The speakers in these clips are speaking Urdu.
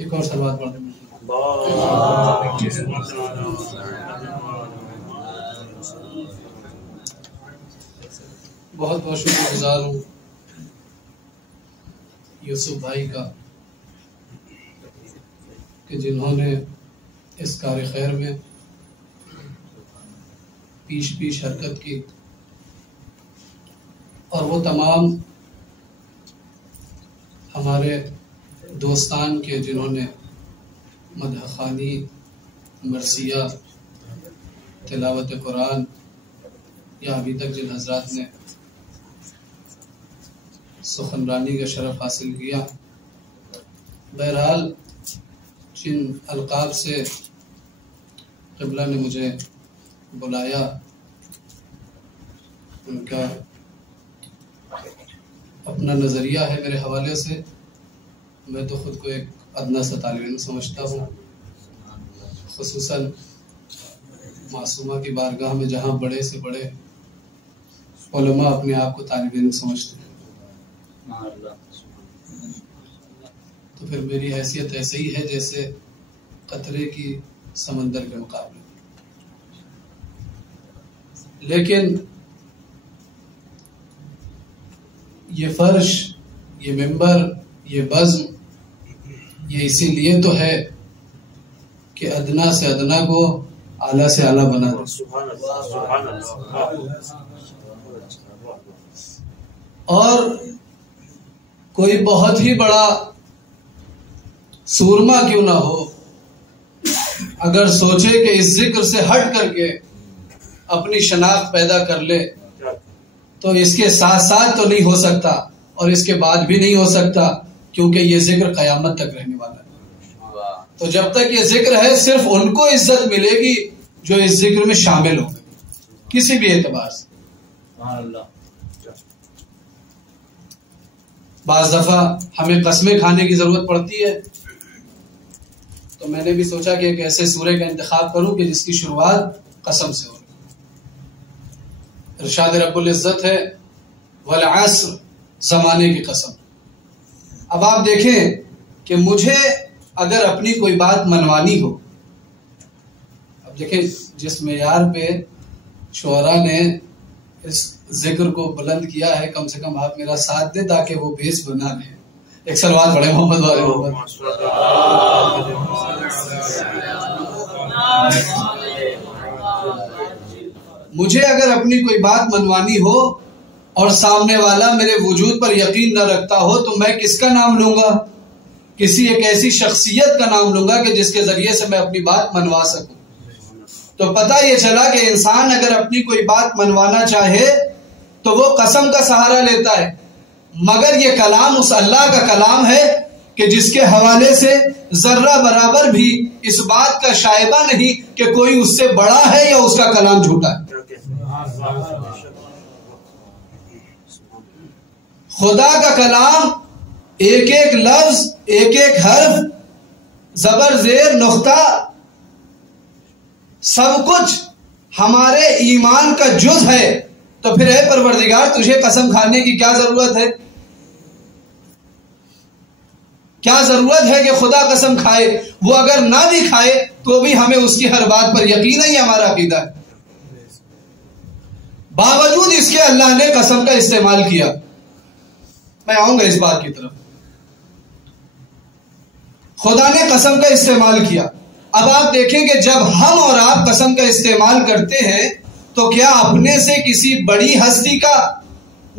ایک اور صلوات پڑھ دیں. بہت بہت شکر گزار ہوں یوسف بھائی کا کہ جنہوں نے اس کار خیر میں پیش حرکت کی، اور وہ تمام ہمارے دوستان کے جنہوں نے مدح خوانی، مرثیہ، تلاوت قرآن یا ابھی تک جن حضرات نے سخنرانی کا شرف حاصل کیا، بہرحال جن القاب سے قبلہ نے مجھے بلایا ان کا اپنا نظریہ ہے میرے حوالے سے. میں تو خود کو ایک ادنا سا طالب علم سمجھتا ہوں، خصوصاً معصومہ کی بارگاہ میں جہاں بڑے سے بڑے علماء اپنے آپ کو طالب علم سمجھتے ہیں. تو پھر میری حیثیت ایسے ہی ہے جیسے قطرے کی سمندر کے مقابلے. لیکن یہ فرش، یہ ممبر، یہ بزم، یہ اسی لیے تو ہے کہ ادنا سے ادنا کو اعلیٰ سے اعلیٰ بنا دے. اور کوئی بہت ہی بڑا سورما کیوں نہ ہو، اگر سوچے کہ اس ذکر سے ہٹ کر کے اپنی شناخت پیدا کر لے تو اس کے ساتھ ساتھ تو نہیں ہو سکتا، اور اس کے بعد بھی نہیں ہو سکتا، کیونکہ یہ ذکر قیامت تک رہنے والا ہے. تو جب تک یہ ذکر ہے صرف ان کو عزت ملے گی جو اس ذکر میں شامل ہوں گے کسی بھی اعتبار سے. بعض دفعہ ہمیں قسمیں کھانے کی ضرورت پڑتی ہے، تو میں نے بھی سوچا کہ ایک ایسے سورے کا انتخاب کروں کہ جس کی شروعات قسم سے ہو. ارشاد رب العزت ہے والعصر، زمانے کی قسم. اب آپ دیکھیں کہ مجھے اگر اپنی کوئی بات منوانی ہو، اب دیکھیں جس معیار پہ شعراء نے اس ذکر کو بلند کیا ہے، کم سے کم آپ میرا ساتھ دیں تاکہ وہ بیس بنا لیں. ایک صلوات پڑھیں محمد والے محمد. مجھے اگر اپنی کوئی بات منوانی ہو اور سامنے والا میرے وجود پر یقین نہ رکھتا ہو تو میں کس کا نام لوں گا؟ کسی ایک ایسی شخصیت کا نام لوں گا کہ جس کے ذریعے سے میں اپنی بات منوا سکوں. تو پتہ یہ چلا کہ انسان اگر اپنی کوئی بات منوانا چاہے تو وہ قسم کا سہارا لیتا ہے، مگر یہ کلام اس اللہ کا کلام ہے کہ جس کے حوالے سے ذرہ برابر بھی اس بات کا شائبہ نہیں کہ کوئی اس سے بڑا ہے یا اس کا کلام جھوٹا ہے. خدا کا کلام ایک ایک لفظ، ایک ایک حرف، زبر زیر نقطہ، سب کچھ ہمارے ایمان کا جز ہے. تو پھر اے پروردگار تجھے قسم کھانے کی کیا ضرورت ہے؟ کیا ضرورت ہے کہ خدا قسم کھائے؟ وہ اگر نہ بھی کھائے تو بھی ہمیں اس کی ہر بات پر یقین ہے، ہمارا عقیدہ ہے. باوجود اس کے اللہ نے قسم کا استعمال کیا. میں آؤں گا اس بات کی طرف. خدا نے قسم کا استعمال کیا. اب آپ دیکھیں کہ جب ہم اور آپ قسم کا استعمال کرتے ہیں تو کیا اپنے سے کسی بڑی ہستی کا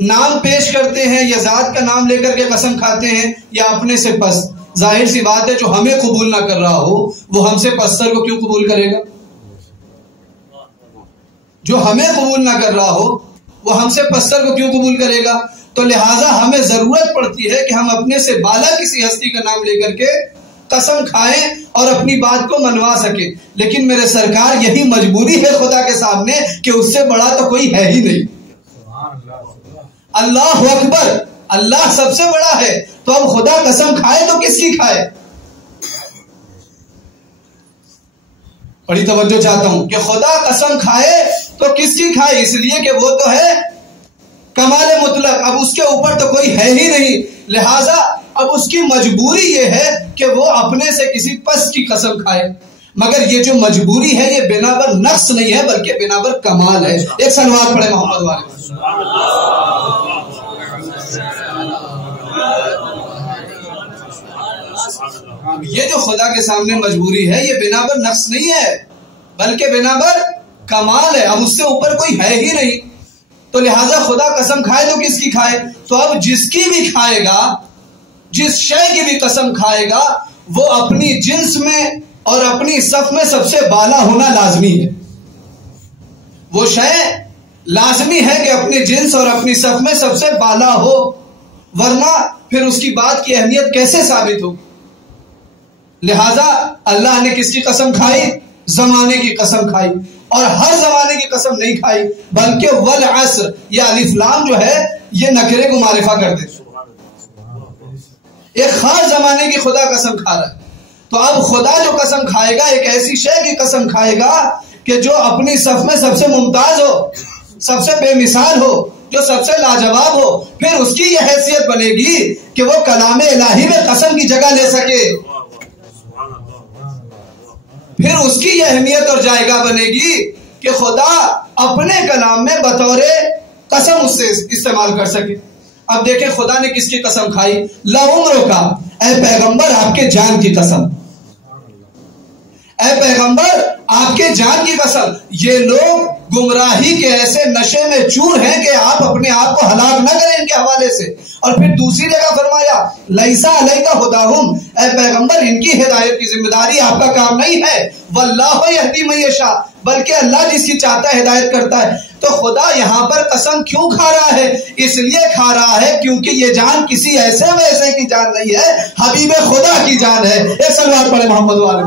نام پیش کرتے ہیں یا ذات کا نام لے کر کے قسم کھاتے ہیں، یا اپنے سے پست؟ ظاہر سی بات ہے جو ہمیں قبول نہ کر رہا ہو وہ ہم سے پستر کو کیوں قبول کرے گا؟ جو ہمیں قبول نہ کر رہا ہو وہ ہم سے پستر کو کیوں قبول کرے گا؟ تو لہٰذا ہمیں ضرورت پڑتی ہے کہ ہم اپنے سے بالا کسی ہستی کا نام لے کر کے قسم کھائیں اور اپنی بات کو منوا سکیں. لیکن میرے سرکار یہی مجبوری ہے خدا کے سامنے کہ اس سے بڑا تو کوئی ہے ہی نہیں. اللہ اکبر، اللہ سب سے بڑا ہے. تو اب خدا قسم کھائے تو کس کی کھائے؟ بڑی توجہ چاہتا ہوں کہ خدا قسم کھائے تو کس کی کھائے؟ اس لیے کہ وہ تو ہے کمال مطلق، اب اس کے اوپر تو کوئی ہے ہی نہیں. لہذا اب اس کی مجبوری یہ ہے کہ وہ اپنے سے کسی پس کی قسم کھائے، مگر یہ جو مجبوری ہے یہ بنا پر نقص نہیں ہے بلکہ بنا پر کمال ہے۔ ایک صلوات پڑھے محمد والے۔ یہ جو خدا کے سامنے مجبوری ہے یہ بنا پر نقص نہیں ہے بلکہ بنا پر کمال ہے، اب اس سے اوپر کوئی ہے ہی نہیں، تو لہٰذا خدا قسم کھائے تو کس کی کھائے؟ تو اب جس کی بھی کھائے گا، جس شے کی بھی قسم کھائے گا، وہ اپنی جنس میں اور اپنی صف میں سب سے بالا ہونا لازمی ہے۔ وہ شے لازمی ہے کہ اپنی جنس اور اپنی صف میں سب سے بالا ہو، ورنہ پھر اس کی بات کی اہمیت کیسے ثابت ہو؟ لہذا اللہ نے کس کی قسم کھائی؟ زمانے کی قسم کھائی، اور ہر زمانے کی قسم نہیں کھائی بلکہ والعصر، یہ الف لام جو ہے یہ نکرے کو معرفہ کر دے، ایک خاص زمانے کی خدا قسم کھا رہا ہے۔ تو اب خدا جو قسم کھائے گا ایک ایسی شے کی قسم کھائے گا کہ جو اپنی صف میں سب سے ممتاز ہو، سب سے بے مثال ہو، جو سب سے لاجواب ہو، پھر اس کی یہ حیثیت بنے گی کہ وہ کلام الہی میں قسم کی جگہ لے سکے، پھر اس کی یہ اہمیت اور جائگہ بنے گی کہ خدا اپنے کلام میں بطور قسم اس سے استعمال کر سکے۔ اب دیکھیں خدا نے کس کی قسم کھائی؟ لعمرک کا، اے پیغمبر آپ کے جان کی قسم، اے پیغمبر آپ کے جان کی قسم۔ یہ لوگ گمراہی کے ایسے نشے میں چور ہیں کہ آپ اپنے آپ کو ہلاک نہ کریں ان کے حوالے سے۔ اور پھر دوسری جگہ فرمایا لیسا علیک ہداہم، اے پیغمبر ان کی ہدایت کی ذمہ داری آپ کا کام نہیں ہے، واللہ یہدی من یشاء، بلکہ اللہ جس کی چاہتا ہے ہدایت کرتا ہے۔ تو خدا یہاں پر قسم کیوں کھا رہا ہے؟ اس لیے کھا رہا ہے کیونکہ یہ جان کسی ایسے ویسے کی جان نہیں ہے، حبیب خدا کی جان ہے۔ ایک صلوات پڑھے محمد والے۔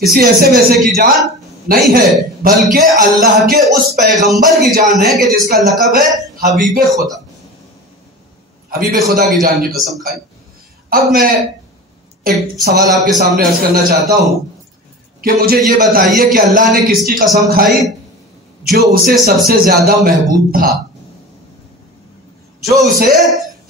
کسی ایسے ویسے کی جان نہیں ہے بلکہ اللہ کے اس پیغمبر کی جان ہے کہ جس کا لقب ہے حبیب خدا۔ حبیب خدا کی جان کی قسم کھائی۔ اب میں ایک سوال آپ کے سامنے عرض کرنا چاہتا ہوں کہ مجھے یہ بتائیے کہ اللہ نے کس کی قسم کھائی جو اسے سب سے زیادہ محبوب تھا، جو اسے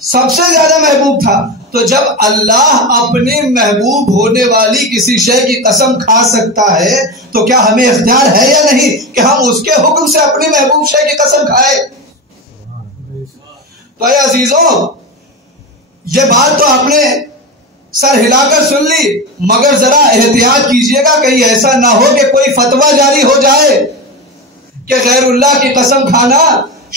سب سے زیادہ محبوب تھا۔ تو جب اللہ اپنے محبوب ہونے والی کسی شے کی قسم کھا سکتا ہے تو کیا ہمیں اختیار ہے یا نہیں کہ ہم اس کے حکم سے اپنی محبوب شے کی قسم کھائے؟ تو اے عزیزوں، یہ بات تو آپ نے سر ہلا کر سن لی، مگر ذرا احتیاط کیجئے گا کہیں ایسا نہ ہو کہ کوئی فتویٰ جاری ہو جائے کہ غیر اللہ کی قسم کھانا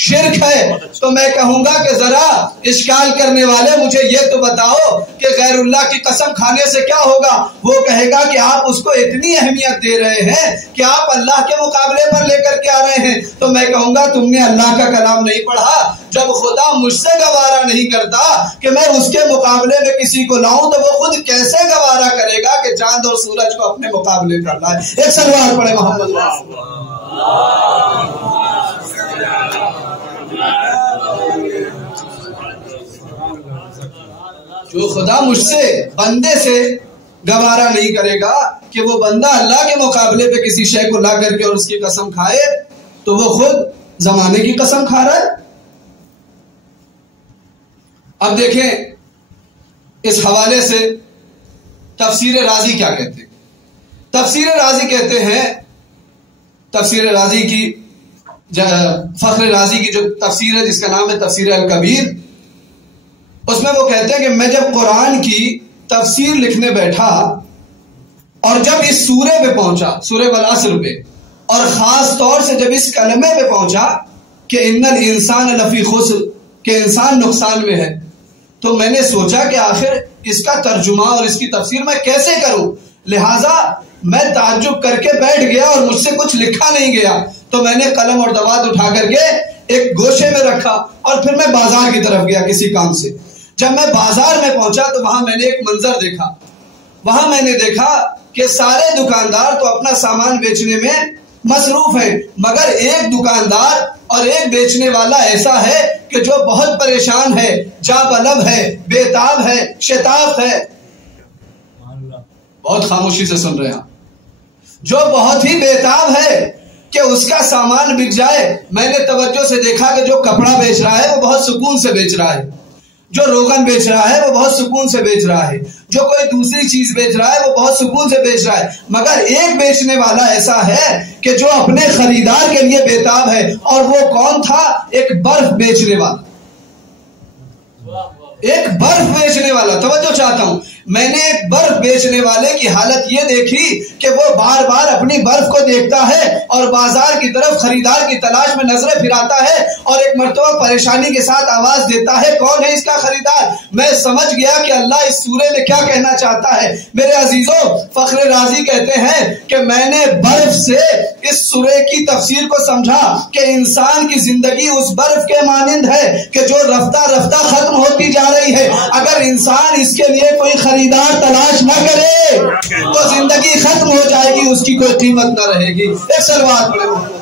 شرک ہے۔ تو میں کہوں گا کہ ذرا اشکال کرنے والے مجھے یہ تو بتاؤ کہ غیر اللہ کی قسم کھانے سے کیا ہوگا؟ وہ کہے گا کہ آپ اس کو اتنی اہمیت دے رہے ہیں کہ آپ اللہ کے مقابلے پر لے کر کے آ رہے ہیں۔ تو میں کہوں گا تم نے اللہ کا کلام نہیں پڑھا۔ جب خدا مجھ سے گوارا نہیں کرتا کہ میں اس کے مقابلے میں کسی کو لاؤں تو وہ خود کیسے گوارا کرے گا کہ چاند اور سورج کو اپنے مقابلے کرنا ہے؟ ایک صلوات پڑھے محمد۔ جو خدا مجھ سے بندے سے گوارا نہیں کرے گا کہ وہ بندہ اللہ کے مقابلے پہ کسی شے کو لا کر کے اور اس کی قسم کھائے تو وہ خود زمانے کی قسم کھا رہا ہے۔ اب دیکھیں اس حوالے سے تفسیر رازی کیا کہتے ہیں۔ تفسیر رازی کہتے ہیں، تفسیر رازی کی فخر رازی کی جو تفسیر ہے جس کا نام ہے تفسیر الکبیر، اس میں وہ کہتے ہیں کہ میں جب قرآن کی تفسیر لکھنے بیٹھا اور جب اس سورے پہ پہنچا، سورہ والعصر پہ، اور خاص طور سے جب اس کلمے پہ پہنچا کہ ان الانسان لفی خسر، کہ انسان نقصان میں ہے، تو میں نے سوچا کہ آخر اس کا ترجمہ اور اس کی تفسیر میں کیسے کروں۔ لہٰذا میں تعجب کر کے بیٹھ گیا اور مجھ سے کچھ لکھا نہیں گیا، تو میں نے قلم اور دوات اٹھا کر کے ایک گوشے میں رکھا اور پھر میں بازار کی طرف گیا کسی کام سے۔ جب میں بازار میں پہنچا تو وہاں میں نے ایک منظر دیکھا۔ وہاں میں نے دیکھا کہ سارے دکاندار تو اپنا سامان بیچنے میں مصروف ہیں، مگر ایک دکاندار اور ایک بیچنے والا ایسا ہے کہ جو بہت پریشان ہے، جا بلب ہے، بےتاب ہے، شتاف ہے۔ بہت خاموشی سے سن رہے ہیں، جو بہت ہی بےتاب ہے۔ کہ اس کا سامان بک جائے. میں نے توجہ سے دیکھا کہ جو کپڑا بیچ رہا ہے وہ بہت سکون سے بیچ رہا ہے, جو روغن بیچ رہا ہے وہ بہت سکون سے بیچ رہا ہے, جو کوئی دوسری چیز بیچ رہا ہے وہ بہت سکون سے بیچ رہا ہے. مگر ایک بیچنے والا ایسا ہے کہ جو اپنے خریدار کے لیے بےتاب ہے, اور وہ کون تھا؟ ایک برف بیچنے والا, ایک برف بیچنے والا. توجہ چاہتا ہوں, میں نے ایک برف بیچنے والے کی حالت یہ دیکھی کہ وہ بار بار اپنی برف کو دیکھتا ہے اور بازار کی طرف خریدار کی تلاش میں نظریں پھراتا ہے, اور ایک مرتبہ پریشانی کے ساتھ آواز دیتا ہے, کون ہے اس کا خریدار؟ میں سمجھ گیا کہ اللہ اس سورے میں کیا کہنا چاہتا ہے. میرے عزیزوں, فخر رازی کہتے ہیں کہ میں نے برف سے اس سورے کی تفسیر کو سمجھا کہ انسان کی زندگی اس برف کے مانند ہے کہ جو رفتہ رفتہ ختم ہوتی جا رہی ہے. اگر انسان اس کے لیے کوئی خریدار تلاش نہ کرے تو زندگی ختم ہو جائے گی, اس کی کوئی قیمت نہ رہے گی. ایک صلوات پڑھیں.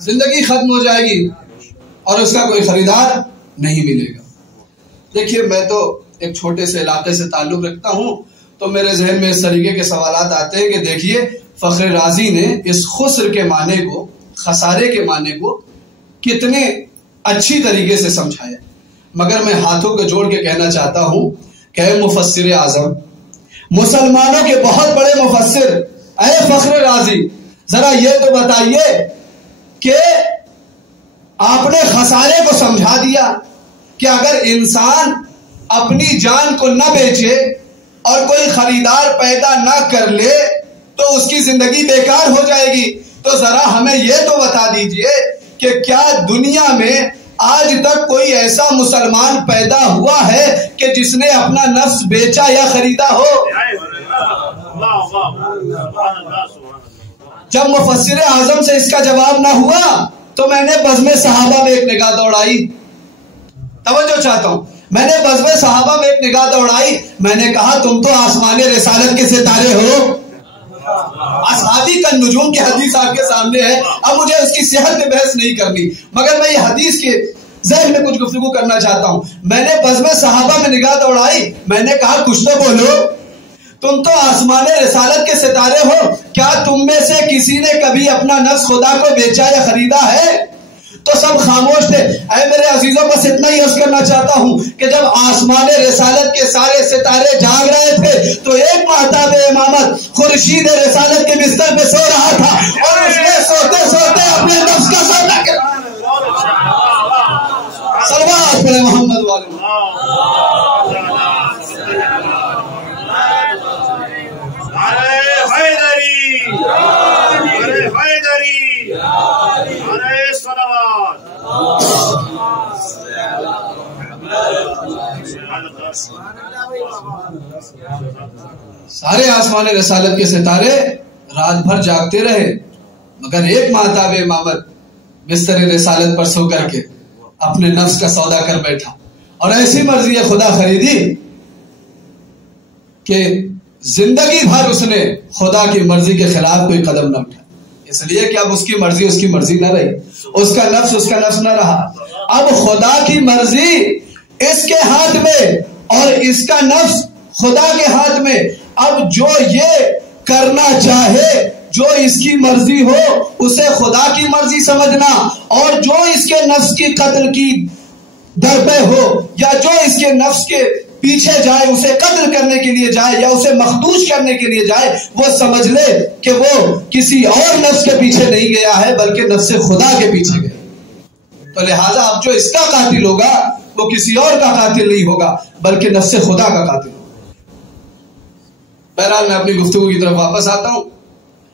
زندگی ختم ہو جائے گی اور اس کا کوئی خریدار نہیں ملے گا. دیکھیے, میں تو ایک چھوٹے سے علاقے سے تعلق رکھتا ہوں, تو میرے ذہن میں اس طریقے کے سوالات آتے ہیں کہ دیکھیے, فخر رازی نے اس خسر کے معنی کو, خسارے کے معنی کو کتنے اچھی طریقے سے سمجھایا. مگر میں ہاتھوں کو جوڑ کے کہنا چاہتا ہوں کہ اے مفسر اعظم, مسلمانوں کے بہت بڑے مفسر, اے فخر رازی, ذرا یہ تو بتائیے کہ آپ نے خسارے کو سمجھا دیا کہ اگر انسان اپنی جان کو نہ بیچے اور کوئی خریدار پیدا نہ کر لے تو اس کی زندگی بیکار ہو جائے گی. تو ذرا ہمیں یہ تو بتا دیجئے کہ کیا دنیا میں آج تک کوئی ایسا مسلمان پیدا ہوا ہے کہ جس نے اپنا نفس بیچا یا خریدا ہو؟ جب مفسر اعظم سے اس کا جواب نہ ہوا تو میں نے بزم صحابہ میں ایک نگاہ دوڑائی. توجہ چاہتا ہوں, میں نے بزم صحابہ میں ایک نگاہ دوڑائی. میں نے کہا تم تو آسمان رسالت کے ستارے ہو, اصحابی کا نجوم کی حدیث آپ کے سامنے ہے. اب مجھے اس کی صحت میں بحث نہیں کرنی, مگر میں یہ حدیث کے ذہن میں کچھ گفتگو کرنا چاہتا ہوں. میں نے بزم صحابہ میں نگاہ دوڑائی. میں نے کہا کچھ تو بولو, تم تو آسمان رسالت کے ستارے ہو, کیا تم میں سے کسی نے کبھی اپنا نفس خدا کو بیچا یا خریدا ہے؟ تو سب خاموش تھے. اے میرے عزیزوں, بس اتنا ہی عرض کرنا چاہتا ہوں کہ جب آسمان رسالت کے سارے ستارے جاگ رہے تھے تو ایک مہتاب امامت خورشید رسالت کے بستر پہ سو رہا تھا, اور اس نے سوتے سوتے اپنے نفس کا سودا کیا. صلوات پڑھیں محمد والے. سارے آسمان رسالت کے ستارے رات بھر جاگتے رہے, مگر ایک مہتاب امامت بستر رسالت پر سو کر کے اپنے نفس کا سودا کر بیٹھا, اور ایسی مرضی خدا خریدی کہ زندگی بھر اس نے خدا کی مرضی کے خلاف کوئی قدم نہ اٹھا. اس لیے کہ اب اس کی مرضی نہ رہی, اس کا نفس نہ رہا. اب خدا کی مرضی اس کے ہاتھ میں اور اس کا نفس خدا کے ہاتھ میں. اب جو یہ کرنا چاہے, جو اس کی مرضی ہو اسے خدا کی مرضی سمجھنا, اور جو اس کے نفس کی قتل کی در پہ ہو یا جو اس کے نفس کے پیچھے جائے, اسے قتل کرنے کے لیے جائے یا اسے مخدوش کرنے کے لیے جائے, وہ سمجھ لے کہ وہ کسی اور نفس کے پیچھے نہیں گیا ہے بلکہ نفس خدا کے پیچھے گیا. تو لہٰذا اب جو اس کا قاتل ہوگا وہ کسی اور کا قاتل نہیں ہوگا بلکہ نفس خدا کا قاتل ہوگا. بہرحال میں اپنی گفتگو کی طرف واپس آتا ہوں.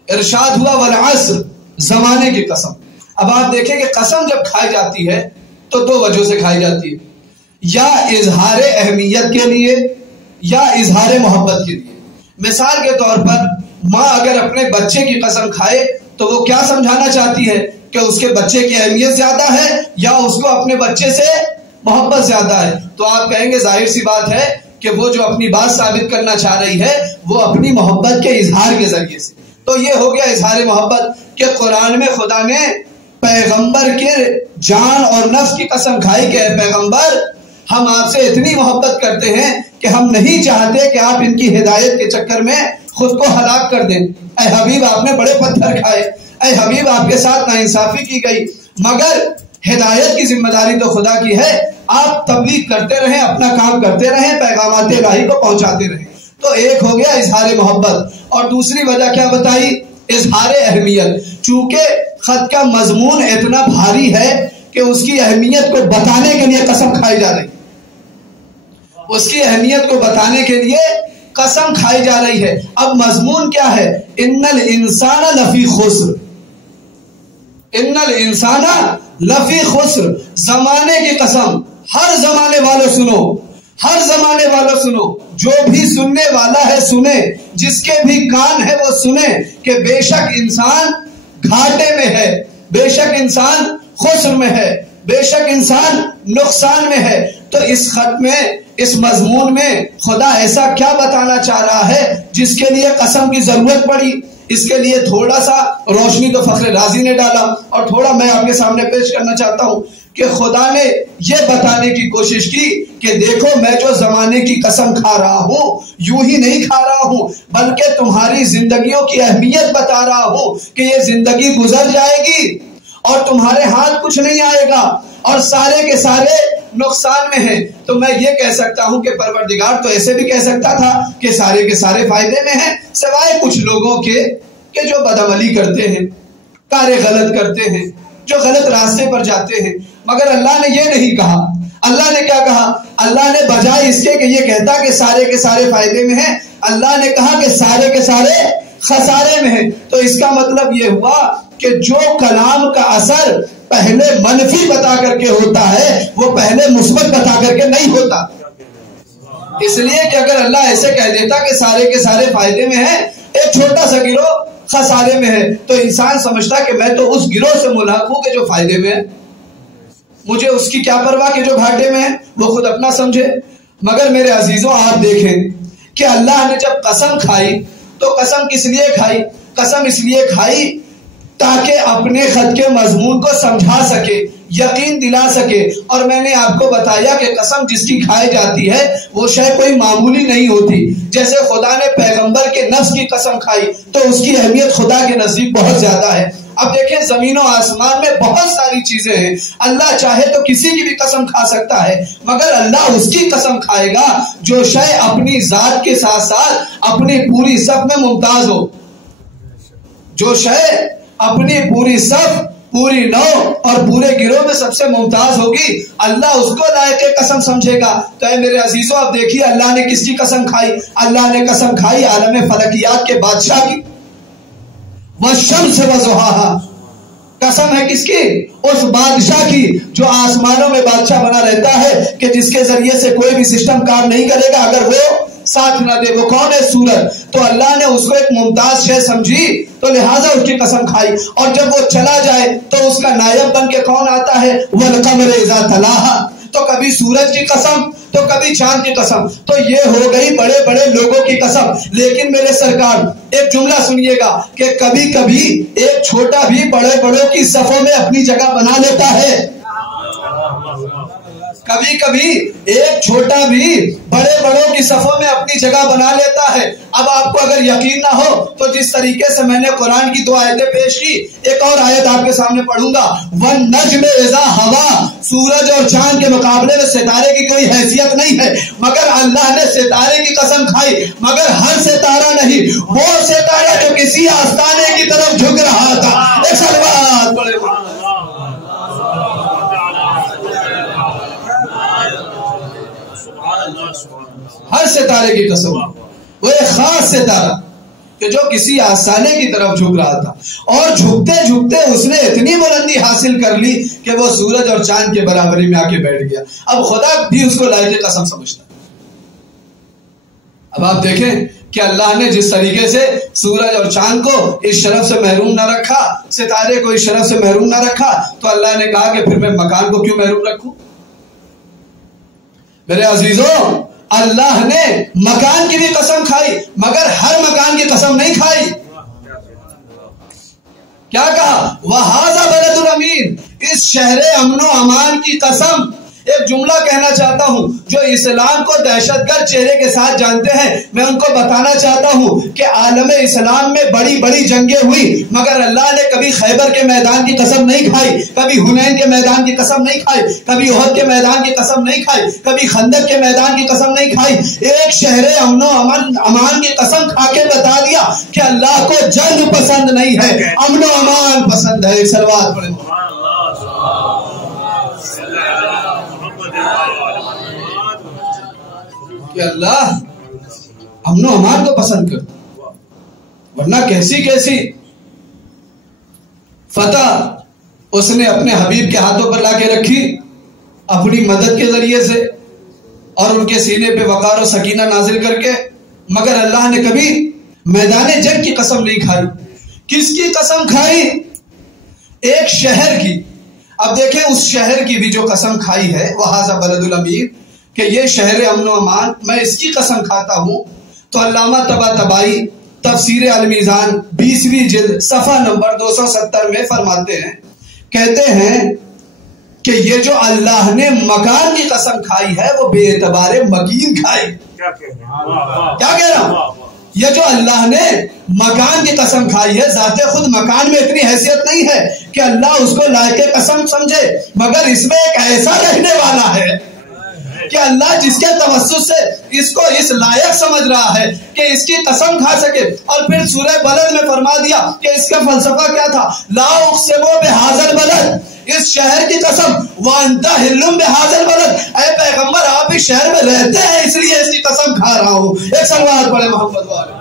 ارشاد ہوا والعصر, زمانے کی قسم. اب آپ دیکھیں کہ قسم جب کھائی جاتی ہے تو دو وجہ سے کھائی جاتی ہے, یا اظہار اہمیت کے لیے یا اظہار محبت کے لیے. مثال کے طور پر ماں اگر اپنے بچے کی قسم کھائے تو وہ کیا سمجھانا چاہتی ہے کہ اس کے بچے کی اہمیت زیادہ ہے یا اس کو اپنے بچے سے محبت زیادہ ہے. تو آپ کہیں گے ظاہر سی بات ہے کہ وہ جو اپنی بات ثابت کرنا چاہ رہی ہے وہ اپنی محبت کے اظہار کے ذریعے سے. تو یہ ہو گیا اظہار محبت کہ قرآن میں خدا نے پیغمبر کے جان اور نفس کی قسم کھائی کہ اے پیغمبر ہم آپ سے اتنی محبت کرتے ہیں کہ ہم نہیں چاہتے کہ آپ ان کی ہدایت کے چکر میں خود کو ہلاک کر دیں. اے حبیب آپ نے بڑے پتھر کھائے، اے حبیب آپ کے ساتھ ناانصافی کی گئی، مگر ہدایت کی ذمہ داری تو خدا کی ہے. آپ تبلیغ کرتے رہیں، اپنا کام کرتے رہیں، پیغامات الہی کو پہنچاتے رہیں. تو ایک ہو گیا اظہار محبت، اور دوسری وجہ کیا بتائی؟ اظہار اہمیت. چونکہ خط کا مضمون اتنا بھاری ہے کہ اس کی اہمیت کو بتانے کے لیے قسم کھائی جا رہی، اس کی اہمیت کو بتانے کے لیے قسم کھائی جا رہی ہے. اب مضمون کیا ہے؟ ان الانسان لفی خسر، ان الانسان لفی خسر. زمانے کی قسم، ہر زمانے والوں سنو، ہر زمانے والوں سنو، جو بھی سننے والا ہے سنے، جس کے بھی کان ہے وہ سنے کہ بے شک انسان گھاٹے میں ہے، بے شک انسان خسر میں ہے، بے شک انسان نقصان میں ہے. تو اس خط میں، اس مضمون میں خدا ایسا کیا بتانا چاہ رہا ہے جس کے لیے قسم کی ضرورت پڑی؟ اس کے لیے تھوڑا سا روشنی تو فخر رازی نے ڈالا، اور تھوڑا میں آپ کے سامنے پیش کرنا چاہتا ہوں کہ خدا نے یہ بتانے کی کوشش کی کہ دیکھو میں جو زمانے کی قسم کھا رہا ہوں یوں ہی نہیں کھا رہا ہوں، بلکہ تمہاری زندگیوں کی اہمیت بتا رہا ہوں کہ یہ زندگی گزر جائے گی اور تمہارے ہاتھ کچھ نہیں آئے گا اور سارے کے سارے نقصان میں ہیں. تو میں یہ کہہ سکتا ہوں کہ پروردگار تو ایسے بھی کہہ سکتا تھا کہ سارے کے سارے فائدے میں ہیں، سوائے کچھ لوگوں کے کہ جو بدعملی کرتے ہیں، کارے غلط کرتے ہیں، جو غلط راستے پر جاتے ہیں. مگر اللہ نے یہ نہیں کہا. اللہ نے کیا کہا؟ اللہ نے بجائے اس کے کہ یہ کہتا کہ سارے کے سارے فائدے میں ہیں، اللہ نے کہا کہ سارے کے سارے خسارے میں ہیں. تو اس کا مطلب یہ ہوا کہ جو کلام کا اثر پہلے منفی بتا کر کے ہوتا ہے وہ پہلے مثبت بتا کر کے نہیں ہوتا. اس لیے کہ اگر اللہ ایسے کہہ دیتا کہ سارے کے سارے فائدے میں ہیں، ایک چھوٹا سا گروہ خسارے میں ہے، تو انسان سمجھتا کہ میں تو اس گروہ سے ملحق ہوں کہ جو فائدے میں ہے، مجھے اس کی کیا پرواہ کہ جو گھاٹے میں ہے، وہ خود اپنا سمجھے. مگر میرے عزیزوں آپ دیکھیں کہ اللہ نے جب قسم کھائی تو قسم کس لیے کھائی؟ قسم اس لیے کھائی تاکہ اپنے خط کے مضمون کو سمجھا سکے، یقین دلا سکے. اور میں نے آپ کو بتایا کہ قسم جس کی کھائی جاتی ہے وہ شے کوئی معمولی نہیں ہوتی. جیسے خدا نے پیغمبر کے نفس کی قسم کھائی تو اس کی اہمیت خدا کے نزدیک بہت زیادہ ہے. اب دیکھیں زمین و آسمان میں بہت ساری چیزیں ہیں، اللہ چاہے تو کسی کی بھی قسم کھا سکتا ہے، مگر اللہ اس کی قسم کھائے گا جو شے اپنی ذات کے ساتھ ساتھ اپنی پوری صف میں ممتاز ہو. جو شے اپنی پوری صف، پوری نو اور پورے گروہ میں سب سے ممتاز ہوگی، اللہ اس کو لائق قسم سمجھے گا. تو اے میرے عزیزوں آپ دیکھیے اللہ نے کس کی قسم کھائی؟ اللہ نے قسم کھائی عالم فلکیات کے بادشاہ کی. والشمس وضحاها، قسم ہے کس کی؟ اس بادشاہ کی جو آسمانوں میں بادشاہ بنا رہتا ہے کہ جس کے ذریعے سے کوئی بھی سسٹم کام نہیں کرے گا اگر وہ ساتھ نہ دے. وہ کون ہے؟ سورج. تو اللہ نے اس کو ایک ممتاز شے سمجھی تو لہٰذا اس کی قسم کھائی. اور جب وہ چلا جائے تو اس کا نائب بن کے کون آتا ہے؟ والقمر اذا تلاہا. تو کبھی سورج کی قسم تو کبھی چاند کی قسم. تو یہ ہو گئی بڑے بڑے لوگوں کی قسم. لیکن میرے سرکار ایک جملہ سنیے گا کہ کبھی کبھی ایک چھوٹا بھی بڑے بڑوں کی صفوں میں اپنی جگہ بنا لیتا ہے. کبھی کبھی ایک چھوٹا بھی بڑے بڑوں کی صفوں میں اپنی جگہ بنا لیتا ہے. اب آپ کو اگر یقین نہ ہو تو جس طریقے سے میں نے قرآن کی 2 آیتیں پیش کی، ایک اور آیت آپ کے سامنے پڑھوں گا. وَالنَّجْمِ إِذَا هَوَىٰ. سورج اور چاند کے مقابلے میں ستارے کی کوئی حیثیت نہیں ہے، مگر اللہ نے ستارے کی قسم کھائی. مگر ہر ستارہ نہیں، وہ ستارہ جو کسی آستانے کی طرف جھک رہا تھا. ایک سلوات پڑھے. ہر ستارے کی قسم، وہ ایک خاص ستارہ کہ جو کسی آستانے کی طرف جھک رہا تھا، اور جھکتے جھکتے اس نے اتنی بلندی حاصل کر لی کہ وہ سورج اور چاند کے برابری میں آ کے بیٹھ گیا. اب خدا بھی اس کو لائق قسم سمجھتا. اب آپ دیکھیں کہ اللہ نے جس طریقے سے سورج اور چاند کو اس شرف سے محروم نہ رکھا، ستارے کو اس شرف سے محروم نہ رکھا، تو اللہ نے کہا کہ پھر میں مکان کو کیوں محروم رکھوں؟ میرے عزیزوں اللہ نے مکان کی بھی قسم کھائی، مگر ہر مکان کی قسم نہیں کھائی. کیا کہا؟ وَهَذَا بَلَدٌ أَمِينٌ، اس شہر امن و امان کی قسم۔ ایک جملہ کہنا چاہتا ہوں، جو اسلام کو دہشت گرد چہرے کے ساتھ جانتے ہیں، میں ان کو بتانا چاہتا ہوں کہ عالم اسلام میں بڑی بڑی جنگیں ہوئی، مگر اللہ نے کبھی خیبر کے میدان کی قسم نہیں کھائی، کبھی حنین کے میدان کی قسم نہیں کھائی، کبھی احد کے میدان کی قسم نہیں کھائی، کبھی خندق کے میدان کی قسم نہیں کھائی۔ ایک شہر امن و امان کی قسم کھا کے بتا دیا کہ اللہ کو جنگ پسند نہیں ہے، امن و امان پسند ہے۔ ایک صلوات پڑھیں۔ کہ اللہ امن و امان کو پسند کرتا، ورنہ کیسی کیسی فتح اس نے اپنے حبیب کے ہاتھوں پر لا کے رکھی اپنی مدد کے ذریعے سے، اور ان کے سینے پہ وقار و سکینہ نازل کر کے، مگر اللہ نے کبھی میدان جنگ کی قسم نہیں کھائی۔ کس کی قسم کھائی؟ ایک شہر کی۔ اب دیکھیں اس شہر کی بھی جو قسم کھائی ہے، وَهَذَا بَلَدُ الْأَمِينُ، کہ یہ شہر امن و امان، میں اس کی قسم کھاتا ہوں۔ تو علامہ طباطبائی تفسیر المیزان 20ویں جلد صفحہ نمبر 270 میں فرماتے ہیں، کہتے ہیں کہ یہ جو اللہ نے مکان کی قسم کھائی ہے وہ بے اعتبار مکین کھائی۔ کیا کہہ رہا ہوں؟ یہ جو اللہ نے مکان کی قسم کھائی ہے، ذات خود مکان میں اتنی حیثیت نہیں ہے کہ اللہ اس کو لائق قسم سمجھے، مگر اس میں ایک ایسا رہنے والا ہے کہ اللہ جس کے توسط سے اس کو اس لائق سمجھ رہا ہے کہ اس کی قسم کھا سکے۔ اور پھر سورہ بلد میں فرما دیا کہ اس کا فلسفہ کیا تھا؟ لا اقسم بہذا البلد، اس شہر کی قسم، وانت حل بہذا البلد، اے پیغمبر آپ اس شہر میں رہتے ہیں اس لیے اس کی قسم کھا رہا ہوں۔ ایک صلوات پڑھے محمد والے۔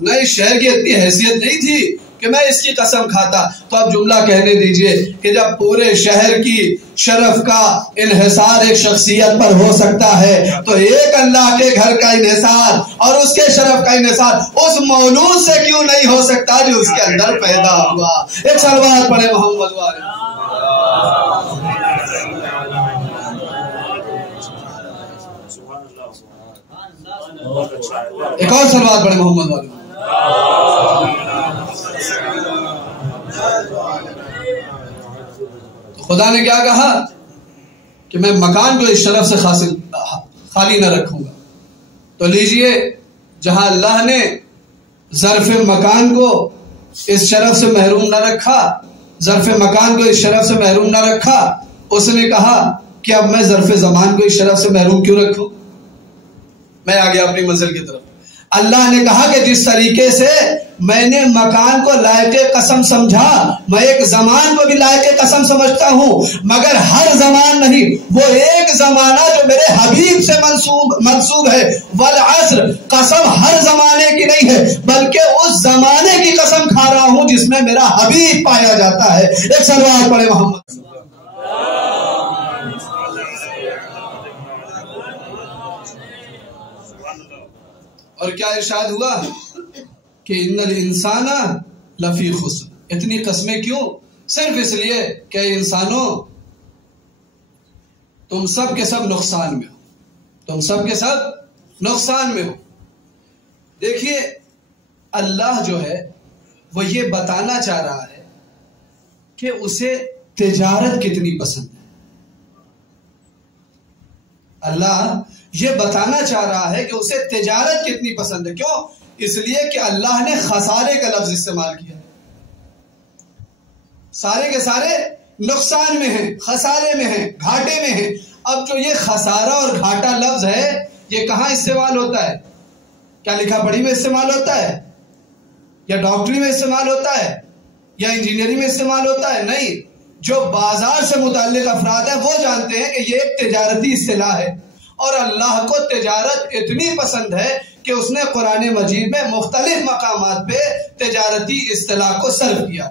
نہ اس شہر کی اتنی حیثیت نہیں تھی کہ میں اس کی قسم کھاتا۔ تو اب جملہ کہنے دیجئے کہ جب پورے شہر کی شرف کا انحصار ایک شخصیت پر ہو سکتا ہے، تو ایک اللہ کے گھر کا انحصار اور اس کے شرف کا انحصار اس مولود سے کیوں نہیں ہو سکتا جو اس کے اندر پیدا ہوا؟ ایک صلوات پڑھے محمد والے۔ ایک اور صلوات پڑھے محمد والے۔ خدا نے کیا کہا کہ میں مکان کو اس شرف سے خالی نہ رکھوں گا۔ تو لیجئے، جہاں اللہ نے ظرف مکان کو اس شرف سے محروم نہ رکھا، ظرف مکان کو اس شرف سے محروم نہ رکھا، اس نے کہا کہ اب میں ظرف زمان کو اس شرف سے محروم کیوں رکھوں؟ میں آگے اپنی منزل کی طرف۔ اللہ نے کہا کہ جس طریقے سے میں نے مکان کو لائق قسم سمجھا، میں ایک زمان کو بھی لائق قسم سمجھتا ہوں، مگر ہر زمان نہیں، وہ ایک زمانہ جو میرے حبیب سے منسوب ہے۔ والعصر، قسم ہر زمانے کی نہیں ہے بلکہ اس زمانے کی قسم کھا رہا ہوں جس میں میرا حبیب پایا جاتا ہے۔ ایک صلوات پڑھے محمد۔ اور کیا ارشاد ہوا کہ ان الانسان لفی خسر۔ اتنی قسمیں کیوں؟ صرف اس لیے کہ انسانوں تم سب کے سب نقصان میں ہو، تم سب کے سب نقصان میں ہو۔ دیکھیے اللہ جو ہے وہ یہ بتانا چاہ رہا ہے کہ اسے تجارت کتنی پسند ہے۔ اللہ یہ بتانا چاہ رہا ہے کہ اسے تجارت کتنی پسند ہے۔ کیوں؟ اس لیے کہ اللہ نے خسارے کا لفظ استعمال کیا، سارے کے سارے نقصان میں ہیں، خسارے میں ہیں، گھاٹے میں ہیں۔ اب جو یہ خسارہ اور گھاٹا لفظ ہے یہ کہاں استعمال ہوتا ہے؟ کیا لکھا پڑھی میں استعمال ہوتا ہے؟ یا ڈاکٹری میں استعمال ہوتا ہے؟ یا انجینئرنگ میں استعمال ہوتا ہے؟ نہیں، جو بازار سے متعلق افراد ہیں وہ جانتے ہیں کہ یہ ایک تجارتی اصطلاح ہے، اور اللہ کو تجارت اتنی پسند ہے کہ اس نے قرآن مجید میں مختلف مقامات پہ تجارتی اصطلاح کو صرف کیا۔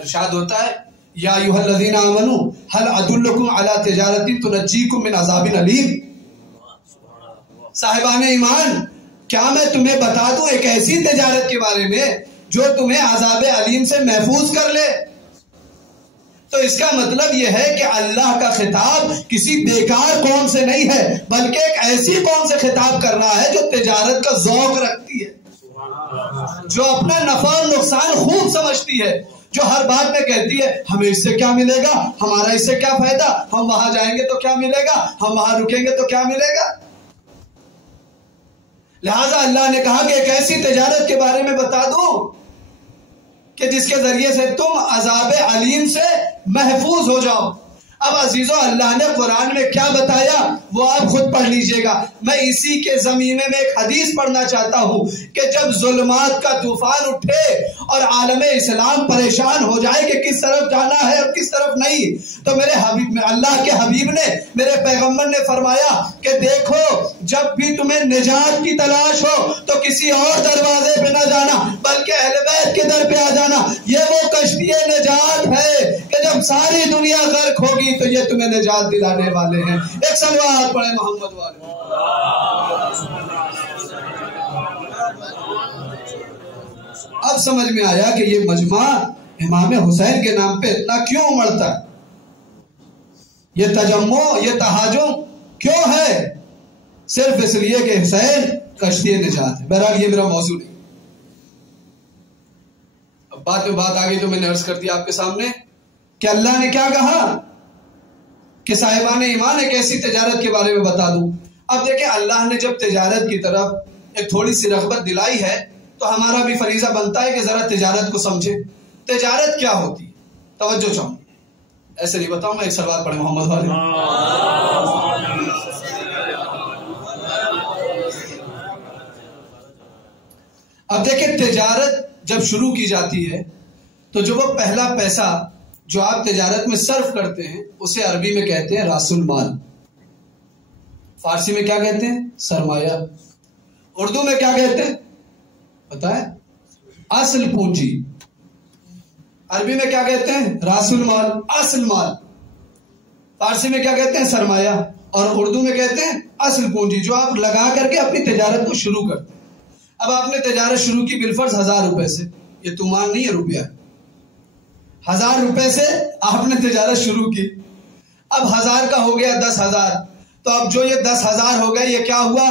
ارشاد ہوتا ہے یا ایھا الذین آمنوا هل ادلکم علی تجارت تنجیکم من عذاب علیم۔ صاحبان ایمان، کیا میں تمہیں بتا دوں ایک ایسی تجارت کے بارے میں جو تمہیں عذاب علیم سے محفوظ کر لے؟ تو اس کا مطلب یہ ہے کہ اللہ کا خطاب کسی بیکار قوم سے نہیں ہے، بلکہ ایک ایسی قوم سے خطاب کر رہا ہے جو تجارت کا ذوق رکھتی ہے، جو اپنا نفع اور نقصان خوب سمجھتی ہے، جو ہر بات میں کہتی ہے ہمیں اس سے کیا ملے گا، ہمارا اس سے کیا فائدہ، ہم وہاں جائیں گے تو کیا ملے گا، ہم وہاں رکیں گے تو کیا ملے گا۔ لہٰذا اللہ نے کہا کہ ایک ایسی تجارت کے بارے میں بتا دوں کہ جس کے ذریعے سے تم عذاب علیم سے محفوظ ہو جاؤ۔ اب عزیزو، اللہ نے قرآن میں کیا بتایا وہ آپ خود پڑھ لیجئے گا۔ میں اسی کے زمینے میں ایک حدیث پڑھنا چاہتا ہوں کہ جب ظلمات کا طوفان اٹھے اور عالم اسلام پریشان ہو جائے کہ کس طرف جانا ہے اور کس طرف نہیں، تو میرے حبیب، اللہ کے حبیب نے، میرے پیغمبر نے فرمایا کہ دیکھو، جب بھی تمہیں نجات کی تلاش ہو تو کسی اور دروازے پہ نہ جانا بلکہ اہل بیت کے در پہ آ جانا۔ یہ وہ کشتی نجات ہے کہ جب ساری دنیا غرق ہوگی تو یہ تمہیں نجات دلانے والے ہیں۔ ایک صلوات پڑھیں محمد والے۔ اب سمجھ میں آیا کہ یہ مجمع امام حسین کے نام پہ اتنا کیوں امڑتا ہے، یہ تجمع، یہ تہاجم کیوں ہے؟ صرف اس لیے کہ حسین کشتی نجات ہے۔ بہرحال یہ میرا موضوع نہیں۔ اب بات میں بات آ گئی تو میں نے عرض کر دیا آپ کے سامنے کہ اللہ نے کیا کہا کہ صاحبان ایمان ایک ایسی تجارت کے بارے میں بتا دوں۔ اب دیکھیں، اللہ نے جب تجارت کی طرف ایک تھوڑی سی رغبت دلائی ہے تو ہمارا بھی فریضہ بنتا ہے کہ ذرا تجارت کو سمجھے۔ تجارت کیا ہوتی ہے؟ توجہ چاہوں، ایسے نہیں بتاؤں گا، ایک سوال پڑھیں محمد والے۔ اب دیکھیں، تجارت جب شروع کی جاتی ہے تو جو وہ پہلا پیسہ جو آپ تجارت میں صرف کرتے ہیں اسے عربی میں کہتے ہیں راس المال، فارسی میں کیا کہتے ہیں؟ سرمایہ، اردو میں کیا کہتے ہیں پتہ ہے؟ اصل پونجی۔ عربی میں کیا کہتے ہیں؟ راس المال، اصل مال۔ فارسی میں کیا کہتے ہیں؟ سرمایہ، اور اردو میں کہتے ہیں اصل پونجی، جو آپ لگا کر کے اپنی تجارت کو شروع کرتے ہیں۔ اب آپ نے تجارت شروع کی بالفرض 1000 روپے سے، یہ تومان نہیں ہے، روپیہ، 1000 روپے سے آپ نے تجارت شروع کی۔ اب 1000 کا ہو گیا 10,000، تو اب جو یہ 10,000 ہو گئے یہ کیا ہوا؟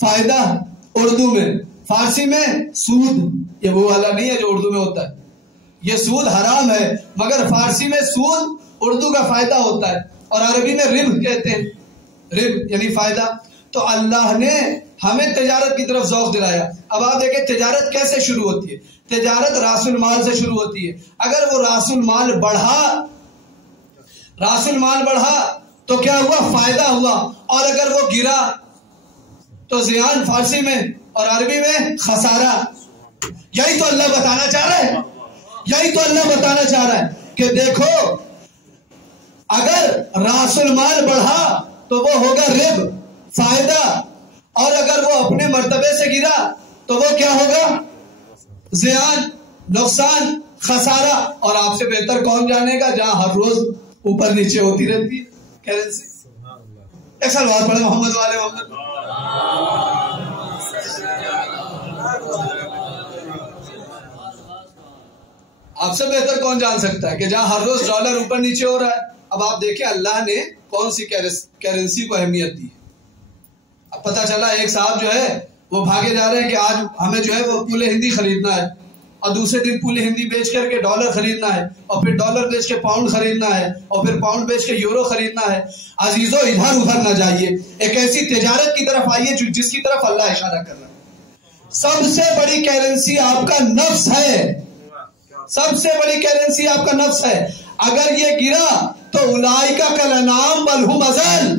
فائدہ اردو میں۔ فارسی میں سود، یہ وہ والا نہیں ہے جو اردو میں ہوتا ہے، یہ سود حرام ہے، مگر فارسی میں سود اردو کا فائدہ ہوتا ہے، اور عربی میں رب کہتے ہیں، رب یعنی فائدہ۔ تو اللہ نے ہمیں تجارت کی طرف ذوق دلایا۔ اب آپ دیکھیں تجارت کیسے شروع ہوتی ہے۔ تجارت راس المال سے شروع ہوتی ہے۔ اگر وہ راس المال بڑھا تو کیا ہوا؟ فائدہ ہوا، اور اگر وہ گرا تو زیان فارسی میں، اور عربی میں خسارہ۔ یہی تو اللہ بتانا چاہ رہا ہے، یہی تو اللہ بتانا چاہ رہا ہے کہ دیکھو، اگر راس المال بڑھا تو وہ ہوگا رب، فائدہ، اور اگر وہ اپنے مرتبے سے گرا تو وہ کیا ہوگا؟ زیان، نقصان، خسارہ۔ اور آپ سے بہتر کون جانے گا جہاں ہر روز اوپر نیچے ہوتی رہتی ہے کرنسی۔ ایک سوال پڑھے محمد والے محمد۔ آپ سے بہتر کون جان سکتا ہے کہ جہاں ہر روز ڈالر اوپر نیچے ہو رہا ہے۔ اب آپ دیکھیں اللہ نے کون سی کرنسی کو اہمیت دی۔ اب پتہ چلا ایک صاحب جو ہے وہ بھاگے جا رہے ہیں کہ آج ہمیں جو ہے وہ پول ہندی خریدنا ہے، اور دوسرے دن پول ہندی بیچ کر کے ڈالر خریدنا ہے، اور پھر ڈالر بیچ کے پاؤنڈ خریدنا ہے، اور پھر پاؤنڈ بیچ کے یورو خریدنا ہے۔ عزیزو، ادھر ادھر نہ جائیے، ایک ایسی تجارت کی طرف آئیے جس کی طرف اللہ اشارہ کر رہا ہے۔ سب سے بڑی کرنسی آپ کا نفس ہے، سب سے بڑی کرنسی آپ کا نفس ہے۔ اگر یہ گرا تو اولئک کالانعام بل ھم اضل۔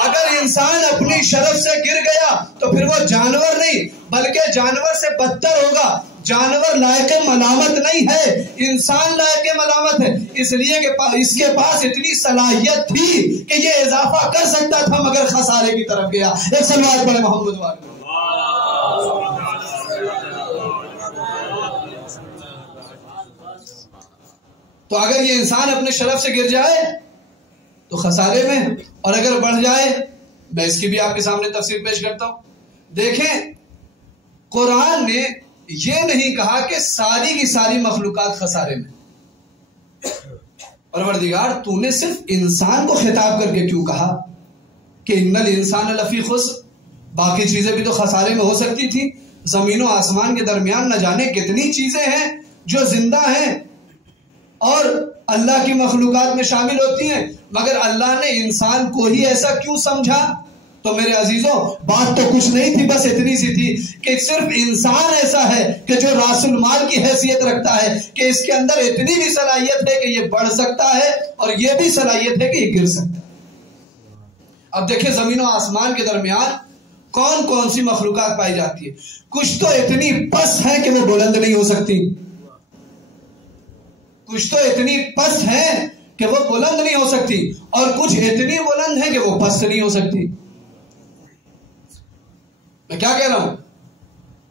اگر انسان اپنی شرف سے گر گیا تو پھر وہ جانور نہیں بلکہ جانور سے بدتر ہوگا۔ جانور لائق ملامت نہیں ہے، انسان لائق ملامت ہے، اس لیے کہ اس کے پاس اتنی صلاحیت تھی کہ یہ اضافہ کر سکتا تھا مگر خسارے کی طرف گیا۔ ایک سلوات پڑھے محمد والے۔ تو اگر یہ انسان اپنے شرف سے گر جائے تو خسارے میں، اور اگر بڑھ جائے، میں اس کی بھی آپ کے سامنے تفسیر پیش کرتا ہوں۔ دیکھیں، قرآن نے یہ نہیں کہا کہ ساری کی ساری مخلوقات خسارے میں، پروردگار تو نے صرف انسان کو خطاب کر کے کیوں کہا کہ ان الانسان لفی خسر؟ باقی چیزیں بھی تو خسارے میں ہو سکتی تھی. زمین و آسمان کے درمیان نہ جانے کتنی چیزیں ہیں جو زندہ ہیں اور اللہ کی مخلوقات میں شامل ہوتی ہیں، مگر اللہ نے انسان کو ہی ایسا کیوں سمجھا؟ تو میرے عزیزوں، بات تو کچھ نہیں تھی، بس اتنی سی تھی کہ صرف انسان ایسا ہے کہ جو راس المال کی حیثیت رکھتا ہے، کہ اس کے اندر اتنی بھی صلاحیت ہے کہ یہ بڑھ سکتا ہے اور یہ بھی صلاحیت ہے کہ یہ گر سکتا ہے. اب دیکھیں زمین و آسمان کے درمیان کون کون سی مخلوقات پائی جاتی ہے. کچھ تو اتنی پست ہے کہ وہ بلند نہیں ہو سکتی، کچھ تو اتنی پست ہے کہ وہ بلند نہیں ہو سکتی، اور کچھ اتنی بلند ہے کہ وہ پست نہیں ہو سکتی. میں کیا کہہ رہا ہوں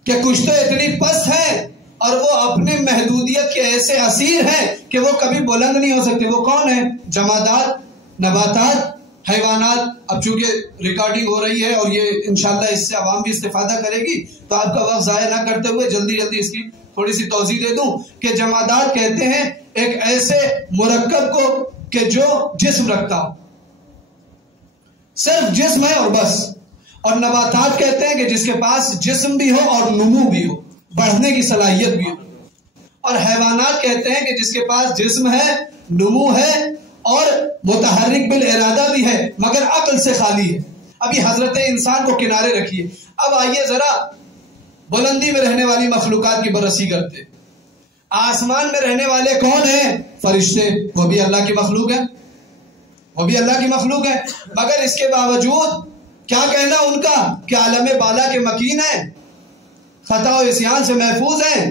کہ کچھ تو اتنی پست ہے اور وہ اپنی محدودیت کے ایسے اسیر ہیں کہ وہ کبھی بلند نہیں ہو سکتے. وہ کون ہیں؟ جمادات، نباتات، حیوانات. اب چونکہ ریکارڈنگ ہو رہی ہے اور یہ انشاءاللہ اس سے عوام بھی استفادہ کرے گی، تو آپ کا وقت ضائع نہ کرتے ہوئے جلدی اس کی تھوڑی سی توضیح دے دوں کہ جمادات کہتے ہیں ایک ایسے مرکب کو کہ جو جسم رکھتا ہو، صرف جسم ہے اور بس. اور نباتات کہتے ہیں کہ جس کے پاس جسم بھی ہو اور نمو بھی ہو، بڑھنے کی صلاحیت بھی ہو. اور حیوانات کہتے ہیں کہ جس کے پاس جسم ہے، نمو ہے اور متحرک بالارادہ بھی ہے، مگر عقل سے خالی ہے. ابھی حضرت انسان کو کنارے رکھیے. اب آئیے ذرا بلندی میں رہنے والی مخلوقات کی بررسی کرتے. آسمان میں رہنے والے کون ہیں؟ فرشتے. وہ بھی اللہ کی مخلوق ہیں، وہ بھی اللہ کی مخلوق ہیں، مگر اس کے باوجود کیا کہنا ان کا کہ عالم بالا کے مکین ہیں، خطا و عصیان سے محفوظ ہیں.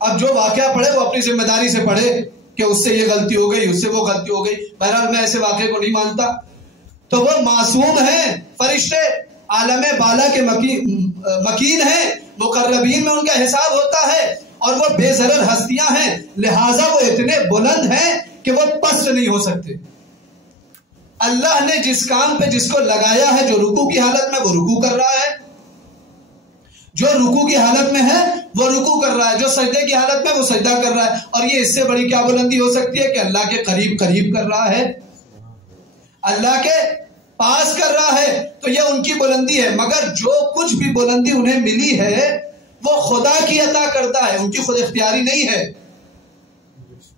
اب جو واقعہ پڑھے وہ اپنی ذمہ داری سے پڑھے کہ اس سے یہ غلطی ہو گئی، اس سے وہ غلطی ہو گئی. بہرحال میں ایسے واقعے کو نہیں مانتا. تو وہ معصوم ہیں فرشتے، عالم بالا کے مکین ہیں، مقربین میں ان کا حساب ہوتا ہے، اور وہ بے ضرر ہستیاں ہیں، لہٰذا وہ اتنے بلند ہیں کہ وہ پست نہیں ہو سکتے. اللہ نے جس کام پہ جس کو لگایا ہے، جو رکوع کی حالت میں وہ رکوع کر رہا ہے، جو رکوع کی حالت میں ہے وہ رکوع کر رہا ہے، جو سجدے کی حالت میں وہ سجدہ کر رہا ہے. اور یہ اس سے بڑی کیا بلندی ہو سکتی ہے کہ اللہ کے قریب کر رہا ہے، اللہ کے پاس کر رہا ہے. تو یہ ان کی بلندی ہے. مگر جو کچھ بھی بلندی انہیں ملی ہے وہ خدا کی عطا کردہ ہے، ان کی خود اختیاری نہیں ہے.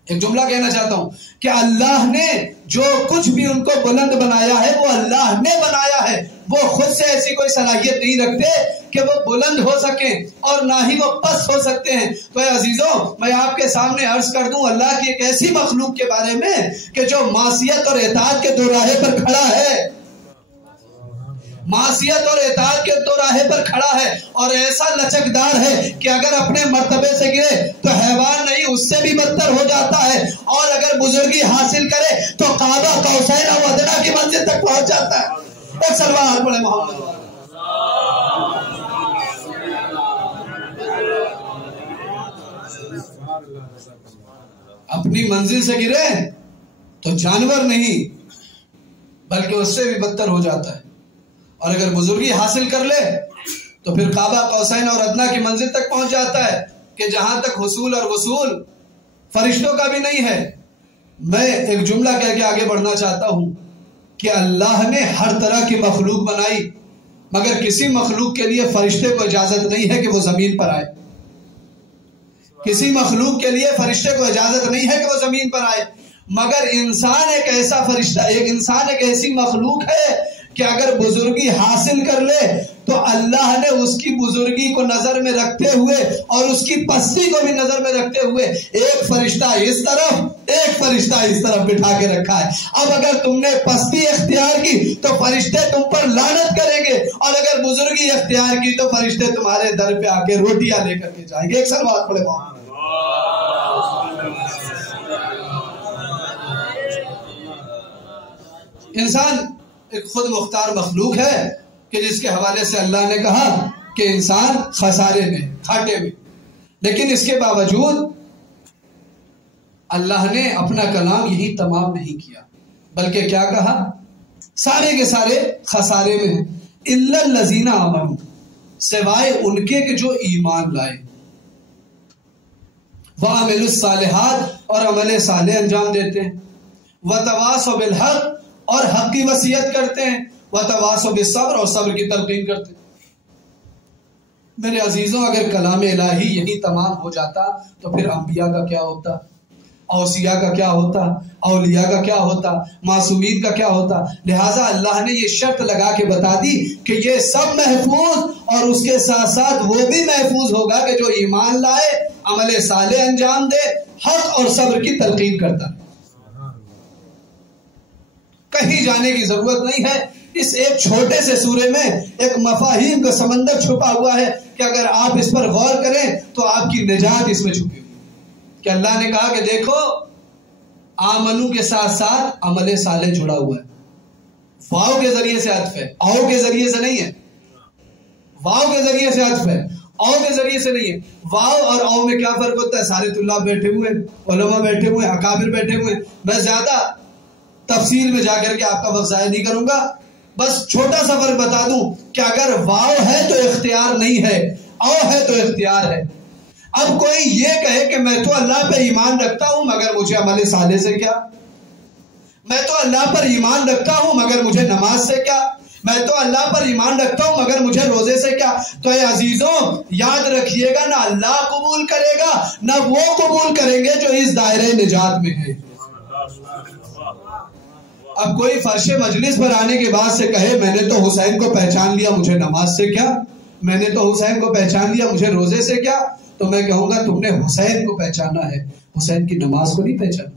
ایک جملہ کہنا چاہتا ہوں کہ اللہ نے جو کچھ بھی ان کو بلند بنایا ہے وہ اللہ نے بنایا ہے. وہ خود سے ایسی کوئی صلاحیت نہیں رکھتے کہ وہ بلند ہو سکیں اور نہ ہی وہ پست ہو سکتے ہیں. تو اے عزیزوں، میں آپ کے سامنے عرض کر دوں اللہ کی ایک ایسی مخلوق کے بارے میں کہ جو معصیت اور اطاعت کے دو راہے پر کھڑا ہے، معصیت اور اطاعت کے دو راہے پر کھڑا ہے، اور ایسا لچکدار ہے کہ اگر اپنے مرتبے سے گرے تو حیوان نہیں اس سے بھی بدتر ہو جاتا ہے، اور اگر بزرگی حاصل کرے تو قاب قوسین و ادنیٰ کی منزل تک پہنچ جاتا ہے. ایک سلوات پڑھے محمد. اپنی منزل سے گرے تو جانور نہیں بلکہ اس سے بھی بدتر ہو جاتا ہے، اور اگر بزرگی حاصل کر لے تو پھر قاب قوسین اور ادنیٰ کی منزل تک پہنچ جاتا ہے کہ جہاں تک حصول اور وصول فرشتوں کا بھی نہیں ہے. میں ایک جملہ کہہ کے آگے بڑھنا چاہتا ہوں کہ اللہ نے ہر طرح کی مخلوق بنائی، مگر کسی مخلوق کے لیے فرشتے کو اجازت نہیں ہے کہ وہ زمین پر آئے. کسی مخلوق کے لیے فرشتے کو اجازت نہیں ہے کہ وہ زمین پر آئے، مگر انسان ایک ایسا فرشتہ، ایک انسان ایک ایسی مخلوق ہے کہ اگر بزرگی حاصل کر لے تو اللہ نے اس کی بزرگی کو نظر میں رکھتے ہوئے اور اس کی پستی کو بھی نظر میں رکھتے ہوئے ایک فرشتہ اس طرف ایک فرشتہ اس طرف بٹھا کے رکھا ہے. اب اگر تم نے پستی اختیار کی تو فرشتے تم پر لعنت کریں گے، اور اگر بزرگی اختیار کی تو فرشتے تمہارے در پہ آ کے روٹیاں لے کر کے جائیں گے. ایک سلوات پڑھے وہاں. انسان ایک خود مختار مخلوق ہے کہ جس کے حوالے سے اللہ نے کہا کہ انسان خسارے میں، گھاٹے میں. لیکن اس کے باوجود اللہ نے اپنا کلام یہی تمام نہیں کیا، بلکہ کیا کہا؟ سارے کے سارے خسارے میں ہیں. الا الذین آمنوا، سوائے ان کے کہ جو ایمان لائے. وَعَمِلُوا الصَّالِحَاتِ اور عمل صالح انجام دیتے ہیں، وَتَوَاصَوْا بِالْحَقِّ اور حق کی وصیت کرتے ہیں، وَتَوَاصَوْا بِالصَّبْرِ اور صبر کی تلقین کرتے ہیں۔ میرے عزیزوں، اگر کلام الہی یہی تمام ہو جاتا تو پھر انبیاء کا کیا ہوتا، اوصیاء کا کیا ہوتا، اولیاء کا کیا ہوتا، معصومین کا کیا ہوتا؟ لہٰذا اللہ نے یہ شرط لگا کے بتا دی کہ یہ سب محفوظ، اور اس کے ساتھ ساتھ وہ بھی محفوظ ہوگا کہ جو ایمان لائے، عمل صالح انجام دے، حق اور صبر کی تلقین کرتا۔ کہیں جانے کی ضرورت نہیں ہے، اس ایک چھوٹے سے سورے میں ایک مفاہیم کا سمندر چھپا ہوا ہے کہ اگر آپ اس پر غور کریں تو آپ کی نجات اس میں چھپی ہوئی کہ اللہ نے کہا کہ دیکھو آمنو کے ساتھ ساتھ عمل صالح جڑا ہوا ہے۔ واو کے ذریعے سے عطف ہے، او کے ذریعے سے نہیں ہے، واو کے ذریعے سے عطف ہے، او کے ذریعے سے نہیں ہے۔ واو اور او میں کیا فرق ہوتا ہے؟ سارے طلاب بیٹھے ہوئے، علماء بیٹھے ہوئے، اکابر بیٹھے ہوئے، میں زیادہ تفصیل میں جا کر کے آپ کا وقت ضائع نہیں کروں گا، بس چھوٹا سا فرق بتا دوں کہ اگر واو ہے تو اختیار نہیں ہے، او ہے تو اختیار ہے۔ اب کوئی یہ کہے کہ میں تو اللہ پہ ایمان رکھتا ہوں مگر مجھے عمل صالح سے کیا، میں تو اللہ پر ایمان رکھتا ہوں مگر مجھے نماز سے کیا، میں تو اللہ پر ایمان رکھتا ہوں مگر مجھے روزے سے کیا؟ تو اے عزیزوں یاد رکھیے گا، نہ اللہ قبول کرے گا نہ وہ قبول کریں گے جو اس دائرے نجات میں ہے۔ اب کوئی فرش مجلس پر آنے کے بعد سے کہے میں نے تو حسین کو پہچان لیا، مجھے نماز سے کیا، میں نے تو حسین کو پہچان لیا، مجھے روزے سے کیا، تو میں کہوں گا تم نے حسین کو پہچانا ہے، حسین کی نماز کو نہیں پہچانا،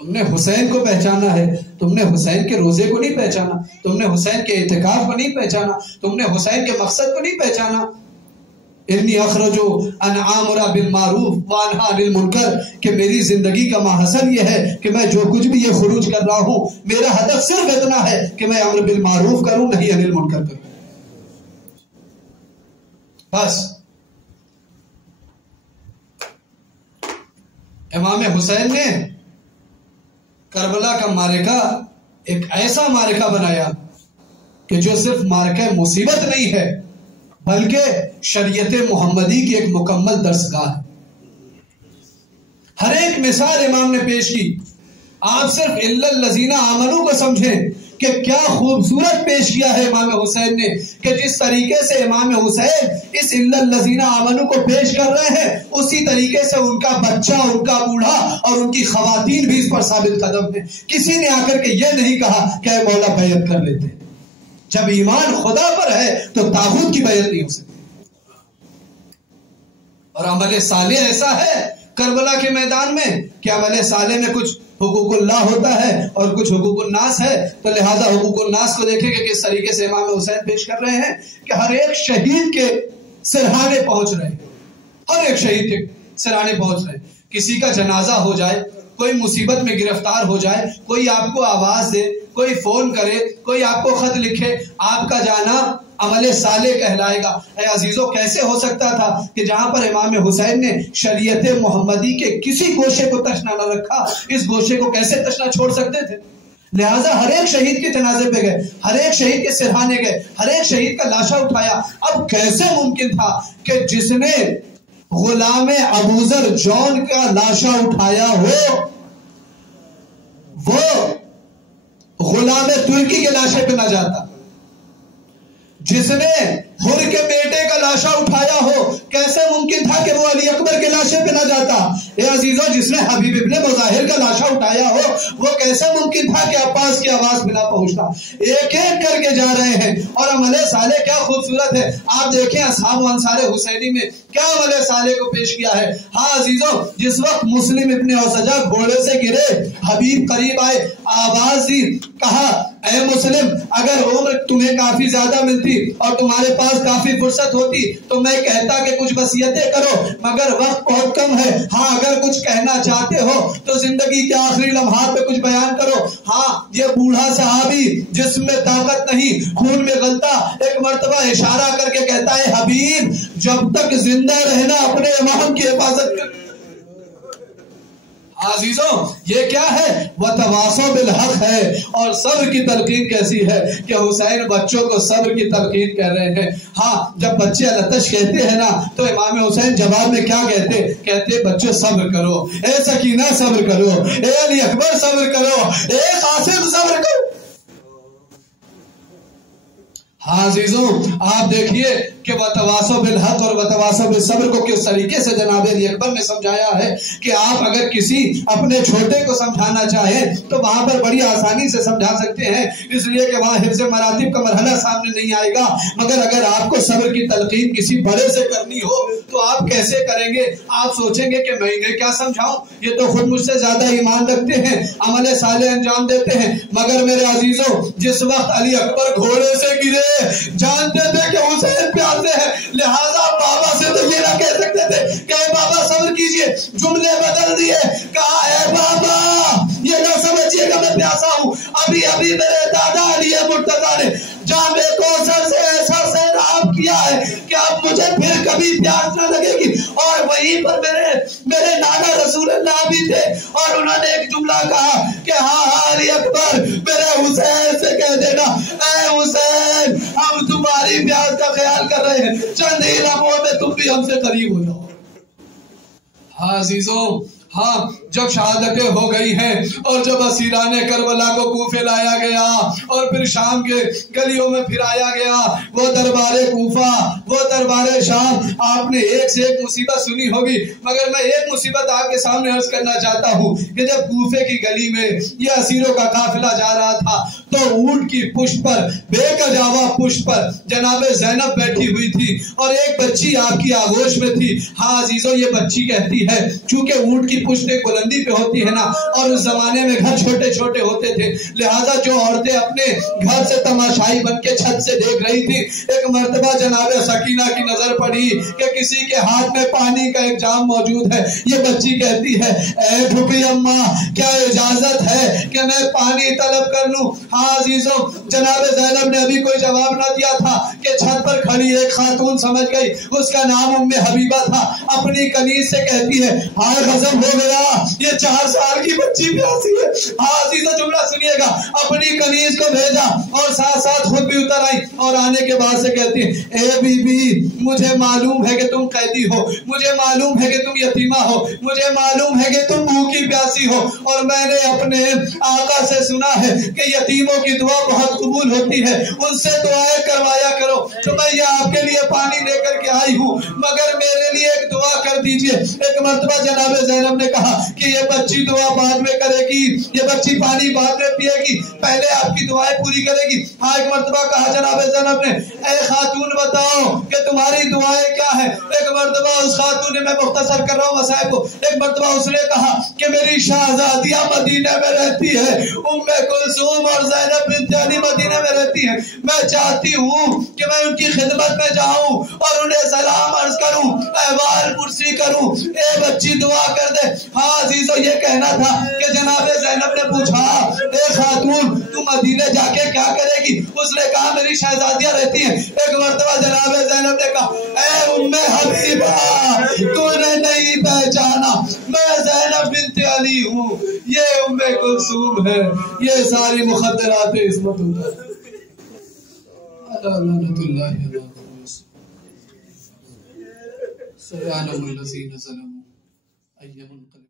تم نے حسین کو پہچانا ہے، تم نے حسین کے روزے کو نہیں پہچانا، تم نے حسین کے اعتکاف کو نہیں پہچانا، تم نے حسین کے مقصد کو نہیں پہچانا۔ انی اخرجو ان آمر بالمعروف وانہا عن المنکر، کہ میری زندگی کا محصل یہ ہے کہ میں جو کچھ بھی یہ خروج کر رہا ہوں میرا ہدف صرف اتنا ہے کہ میں امر بالمعروف کروں، نہیں عن المنکر کروں، بس۔ امام حسین نے کربلا کا معرکہ ایک ایسا معرکہ بنایا کہ جو صرف معرکہ مصیبت نہیں ہے بلکہ شریعت محمدی کی ایک مکمل درسگاہ ہے۔ ہر ایک مثال امام نے پیش کی، آپ صرف الا الذین آمنوا کو سمجھیں کہ کیا خوبصورت پیش کیا ہے امام حسین نے، کہ جس طریقے سے امام حسین اس الا الذین آمنوا کو پیش کر رہے ہیں اسی طریقے سے ان کا بچہ، ان کا بوڑھا اور ان کی خواتین بھی اس پر ثابت قدم ہیں۔ کسی نے آ کر کے یہ نہیں کہا کہ اے مولا بیعت کر لیتے، جب ایمان خدا پر ہے تو طاغوت کی بیعت نہیں ہو سکتی۔ اور عمل صالح ایسا ہے کربلا کے میدان میں کہ عمل صالح میں کچھ حقوق اللہ ہوتا ہے اور کچھ حقوق الناس ہے، تو لہذا حقوق الناس کو دیکھیں کہ کس طریقے سے امام حسین پیش کر رہے ہیں کہ ہر ایک شہید کے سرہانے پہنچ رہے ہیں، ہر ایک شہید کے سرہانے پہنچ رہے ہیں۔ کسی کا جنازہ ہو جائے، کوئی مصیبت میں گرفتار ہو جائے، کوئی آپ کو آواز دے، کوئی فون کرے، کوئی آپ کو خط لکھے، آپ کا جانا عمل صالح کہلائے گا۔ اے عزیزوں کیسے ہو سکتا تھا کہ جہاں پر امام حسین نے شریعت محمدی کے کسی گوشے کو تشنا نہ رکھا، اس گوشے کو کیسے تشنا چھوڑ سکتے تھے؟ لہٰذا ہر ایک شہید کے جنازے پہ گئے، ہر ایک شہید کے سرہانے گئے، ہر ایک شہید کا لاشا اٹھایا۔ اب کیسے ممکن تھا کہ جس نے غلام ابوذر جون کا لاشا اٹھایا ہو وہ غلام ترکی کے لاشے پہ نہ جاتا، جس نے حر کے بیٹے کا لاشا اٹھایا ہو کیسے ممکن تھا کہ وہ علی اکبر کے لاشے پہ نہ جاتا؟ اے عزیزوں جس نے حبیب ابن مظاہر کا لاشا اٹھایا ہو وہ کیسے ممکن تھا کہ عباس کی آواز پہ نہ پہنچتا؟ ایک ایک کر کے جا رہے ہیں، اور عمل صالح کیا خوبصورت ہے۔ آپ دیکھیں اصحاب انصار حسینی میں کیا عمل صالح کو پیش کیا ہے۔ ہاں عزیزوں جس وقت مسلم ابن اوسجہ گھوڑے سے گرے، حبیب قریب آئے، آواز دی، کہا اے مسلم اگر عمر تمہیں کافی زیادہ ملتی اور تمہارے پاس کافی فرصت ہوتی تو میں کہتا کہ کچھ وصیتیں کرو، مگر وقت بہت کم ہے۔ ہاں اگر کچھ کہنا چاہتے ہو تو زندگی کے آخری لمحات پہ کچھ بیان کرو۔ ہاں یہ بوڑھا صحابی جس میں طاقت نہیں، خون میں غلطہ، ایک مرتبہ اشارہ کر کے کہتا ہے حبیب جب تک زندہ رہنا اپنے امام کی حفاظت کر۔ عزیزوں یہ کیا ہے؟ وتواصوا بالحق ہے. اور صبر کی تلقین کیسی ہے کہ حسین بچوں کو صبر کی تلقین کر رہے ہیں. ہاں جب بچے لتش کہتے ہیں نا تو امام حسین جواب میں کیا کہتے بچوں صبر کرو، اے سکینہ صبر کرو، اے علی اکبر صبر کرو، اے قاسم صبر کرو. ہاں عزیزوں آپ دیکھیے کہ وتواصوا بالحق اور وتواصوا بالصبر کو کس طریقے سے جناب علی اکبر نے سمجھایا ہے کہ آپ اگر کسی اپنے چھوٹے کو سمجھانا چاہیں تو وہاں پر بڑی آسانی سے سمجھا سکتے ہیں، اس لیے کہ وہاں حفظ مراتب کا مرحلہ سامنے نہیں آئے گا. مگر اگر آپ کو صبر کی تلقین کسی بڑے سے کرنی ہو تو آپ کیسے کریں گے؟ آپ سوچیں گے کہ میں انہیں کیا سمجھاؤں، یہ تو خود مجھ سے زیادہ ایمان رکھتے ہیں، عمل صالح انجام دیتے ہیں. مگر میرے عزیزوں جس وقت علی اکبر گھوڑے سے گرے جانتے تھے کہ حسین پیاسے ہیں، لہذا بابا سے تو یہ نہ کہہ سکتے تھے کہ اے بابا صبر کیجئے، جملے بدل دیے، کہا اے بابا یہ نہ سمجھیے کہ میں پیاسا ہوں، ابھی میرے دادا علی مرتضیٰ نے جام کوثر سے ایسا سیراب کیا ہے کہ اب مجھے پھر کبھی پیاس نہ لگے گی. اور وہیں پر میرے نانا رسول اللہ بھی تھے اور انہوں نے ایک جملہ کہا کہ ہاں علی اکبر میرے حسین سے کہہ دینا اے حسین ہم تمہاری پیاس کا خیال کر رہے ہیں، چند ہی لمحوں میں تم بھی ہم سے قریب ہو جاؤ. ہاں عزیزوں ہاں جب شہادتیں ہو گئی ہیں اور جب اسیران کربلا کو کوفے لایا گیا اور پھر شام کے گلیوں میں پھرایا گیا، وہ دربار کوفہ وہ دربار شام، آپ نے ایک سے ایک مصیبت سنی ہوگی، مگر میں ایک مصیبت آپ کے سامنے عرض کرنا چاہتا ہوں کہ جب کوفے کی گلی میں یہ اسیروں کا قافلہ جا رہا تھا تو اونٹ کی پشت پر بے کجاوا پشت پر جناب زینب بیٹھی ہوئی تھی اور ایک بچی آپ کی آغوش میں تھی. ہاں عزیزوں یہ بچی کہتی ہے چونکہ اونٹ کی پشت ایک بلندی پہ ہوتی ہے نا اور اس زمانے میں گھر چھوٹے چھوٹے ہوتے تھے، لہذا جو عورتیں اپنے گھر سے تماشائی بن کے چھت سے دیکھ رہی تھی، ایک مرتبہ جناب سکینہ کی نظر پڑی کہ کسی کے ہاتھ میں پانی کا ایک جام موجود ہے. یہ بچی کہتی ہے اے پھوپھی اماں کیا اجازت ہے کہ میں پانی طلب کر لوں؟ ہاں عزیزوں جناب زینب نے ابھی کوئی جواب نہ دیا تھا کہ چھت پر کھڑی ایک خاتون سمجھ گئی، اس کا نام ام حبیبہ تھا، اپنی کنیز سے کہتی ہے ہائے غضب ہو گیا یہ 4 سال کی بچی پیاسی ہے. ہاں عزیزہ جملہ سنیے گا، اپنی کنیز کو بھیجا اور ساتھ ساتھ خود بھی اتر آئی اور آنے کے بعد سے کہتی اے بی بی مجھے معلوم ہے کہ تم قیدی ہو، مجھے معلوم ہے کہ تم یتیمہ ہو، مجھے معلوم ہے کہ تم بھوکی پیاسی ہو، اور میں نے اپنے آقا سے سنا ہے کہ یتیموں کی دعا بہت قبول ہوتی ہے، ان سے دعائیں کروایا کرو، تو میں یہ آپ کے لیے پانی لے کر کے آئی ہوں، مگر میرے لیے ایک دعا کر دیجئے. ایک مرتبہ جناب زینب نے کہا کہ یہ بچی دعا بعد میں کرے گی، یہ بچی پانی بعد میں پیے گی، پہلے آپ کی دعائیں پوری کرے گی. ہاں ایک مرتبہ کہا جناب زینب نے اے خاتون بتاؤ کہ تمہاری دعائیں کیا ہیں؟ ایک مرتبہ اس خاتون نے، میں مختصر کر رہا ہوں مسائل کو، ایک مرتبہ اس نے کہا کہ میری شہزادیاں مدینہ میں رہتی ہے، ام کلثوم اور زینب بنت علی مدینہ میں رہتی ہیں، میں چاہتی ہوں کہ میں ان کی خدمت میں جاؤں اور انہیں سلام عرض کروں، احوال پرسی کروں، اے بچی دعا کر دے. ہاں عزیزو یہ کہنا تھا کہ جناب زینب نے پوچھا اے خاتون تو مدینے جا کے کیا کرے گی؟ اس نے کہا میری شہزادیاں رہتی ہیں. ایک مرتبہ جناب زینب نے کہا اے ام حبیبہ تو نے نہیں پہچانا میں زینب بنت علی ہوں، یہ ام کلثوم ہے، یہ ساری مخدرات عصمت اللہ لعنت اللہ علیہ سيعلم الذين ظلموا أي منقلب